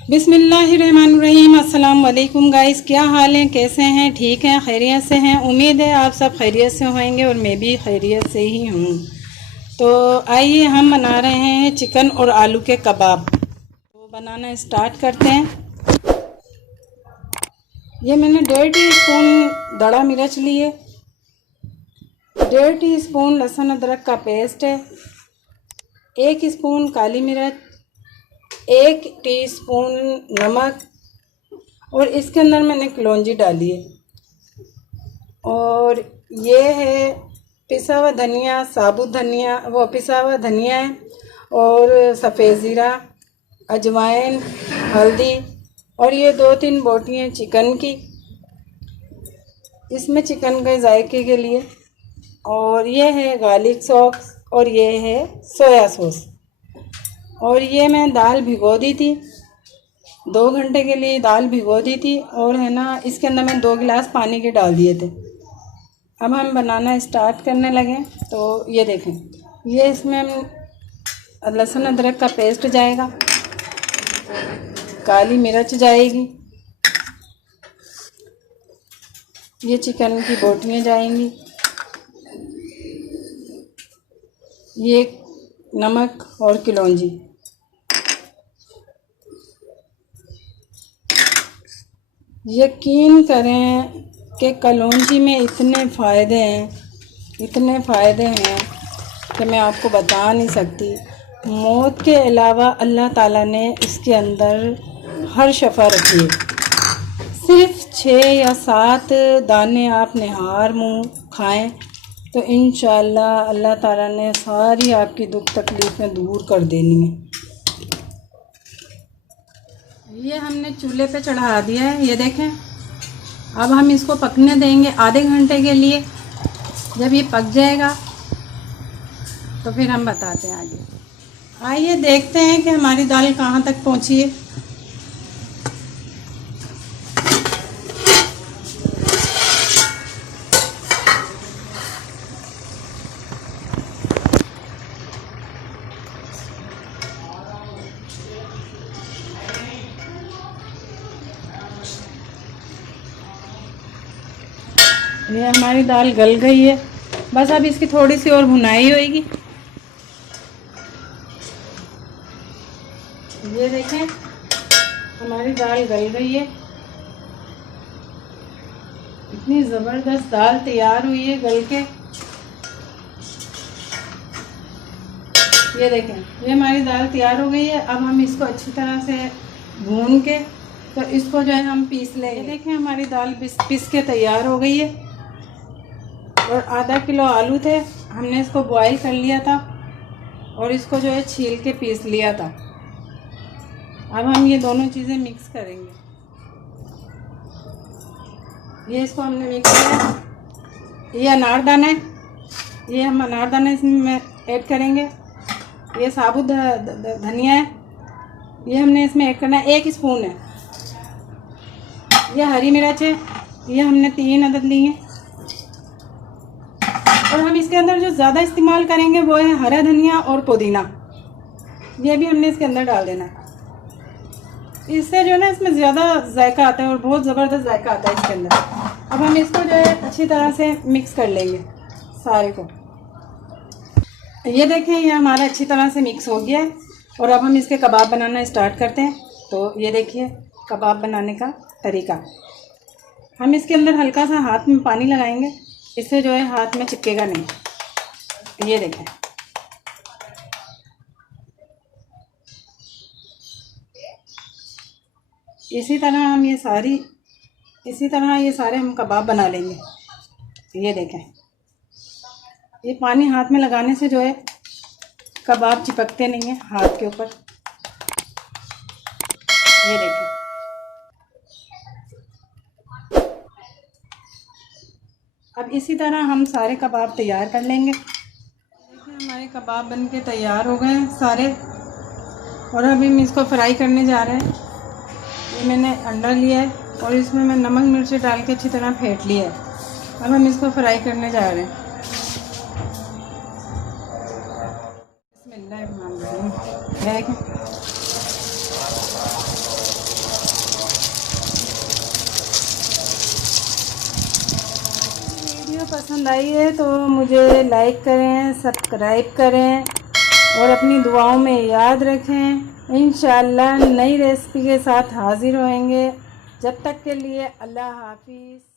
बिस्मिल्लाहिर्रहमानिर्रहीम। अस्सलाम वालेकुम गाइस, क्या हाल है, कैसे हैं? ठीक हैं, खैरियत से हैं। उम्मीद है आप सब खैरियत से होंगे और मैं भी खैरियत से ही हूँ। तो आइए हम बना रहे हैं चिकन और आलू के कबाब। तो बनाना स्टार्ट करते हैं। ये मैंने 1.5 टीस्पून दड़ा मिर्च लिए, 1.5 टीस्पून लहसुन अदरक का पेस्ट है, 1 स्पून काली मिर्च, 1 टीस्पून नमक और इसके अंदर मैंने कलौंजी डाली है। और ये है पिसा हुआ धनिया, साबुत धनिया, वो पिसा हुआ धनिया है, और सफ़ेद ज़ीरा, अजवाइन, हल्दी, और ये 2-3 बोटियाँ चिकन की, इसमें चिकन के जायके के लिए। और ये है गार्लिक सॉस और ये है सोया सॉस। और ये मैं दाल भिगो दी थी, 2 घंटे के लिए दाल भिगो दी थी। और है ना, इसके अंदर मैं 2 गिलास पानी के डाल दिए थे। अब हम बनाना स्टार्ट करने लगे। तो ये देखें, ये इसमें लहसुन अदरक का पेस्ट जाएगा, काली मिर्च जाएगी, ये चिकन की बोटियाँ जाएंगी, ये नमक और कलौंजी। यकीन करें कि कलौंजी में इतने फ़ायदे हैं कि मैं आपको बता नहीं सकती। मौत के अलावा अल्लाह ताला ने इसके अंदर हर शफ़ा रखी है। सिर्फ 6 या 7 दाने आप निहार मुँह खाएं तो इंशाअल्लाह अल्लाह ताला ने सारी आपकी दुख तकलीफ़ें दूर कर देनी है। ये हमने चूल्हे पे चढ़ा दिया है, ये देखें। अब हम इसको पकने देंगे आधे घंटे के लिए। जब ये पक जाएगा तो फिर हम बताते हैं आगे। आइए देखते हैं कि हमारी दाल कहाँ तक पहुँची है। ये हमारी दाल गल गई है, बस अब इसकी थोड़ी सी और भुनाई होएगी। ये देखें, हमारी दाल गल गई है, इतनी ज़बरदस्त दाल तैयार हुई है गल के। ये देखें, ये हमारी दाल तैयार हो गई है। अब हम इसको अच्छी तरह से भून के तो इसको जो है हम पीस लेंगे। देखें, हमारी दाल पीस के तैयार हो गई है। और आधा किलो आलू थे, हमने इसको बॉईल कर लिया था और इसको जो है छील के पीस लिया था। अब हम ये दोनों चीज़ें मिक्स करेंगे। ये इसको हमने मिक्स किया। ये अनारदाना है, ये हम अनारदाना इसमें ऐड करेंगे। ये साबुत धनिया है, ये हमने इसमें ऐड करना है, 1 स्पून है। ये हरी मिर्च है, ये हमने 3 अदद ली हैं। और हम इसके अंदर जो ज़्यादा इस्तेमाल करेंगे वो है हरा धनिया और पुदीना, ये भी हमने इसके अंदर डाल देना। इससे जो है ना, इसमें ज़्यादा जायका आता है और बहुत ज़बरदस्त जायका आता है इसके अंदर। अब हम इसको जो है अच्छी तरह से मिक्स कर लेंगे सारे को। ये देखें, ये हमारा अच्छी तरह से मिक्स हो गया है। और अब हम इसके कबाब बनाना स्टार्ट करते हैं। तो ये देखिए कबाब बनाने का तरीका। हम इसके अंदर हल्का सा हाथ में पानी लगाएंगे, इससे जो है हाथ में चिपकेगा नहीं। ये देखें, इसी तरह ये सारे हम कबाब बना लेंगे। ये देखें, ये पानी हाथ में लगाने से जो है कबाब चिपकते नहीं हैं हाथ के ऊपर। ये देखें, अब इसी तरह हम सारे कबाब तैयार कर लेंगे। देखिए, हमारे कबाब बन के तैयार हो गए हैं सारे। और अभी हम इसको फ्राई करने जा रहे हैं। ये मैंने अंडा लिया है और इसमें मैं नमक मिर्च डाल के अच्छी तरह फेंट लिया है। अब हम इसको फ्राई करने जा रहे हैं। बिस्मिल्लाहिर्रहमानिर्रहीम। पसंद आई है तो मुझे लाइक करें, सब्सक्राइब करें और अपनी दुआओं में याद रखें। इंशाअल्लाह नई रेसिपी के साथ हाज़िर होंगे। जब तक के लिए अल्लाह हाफिज़।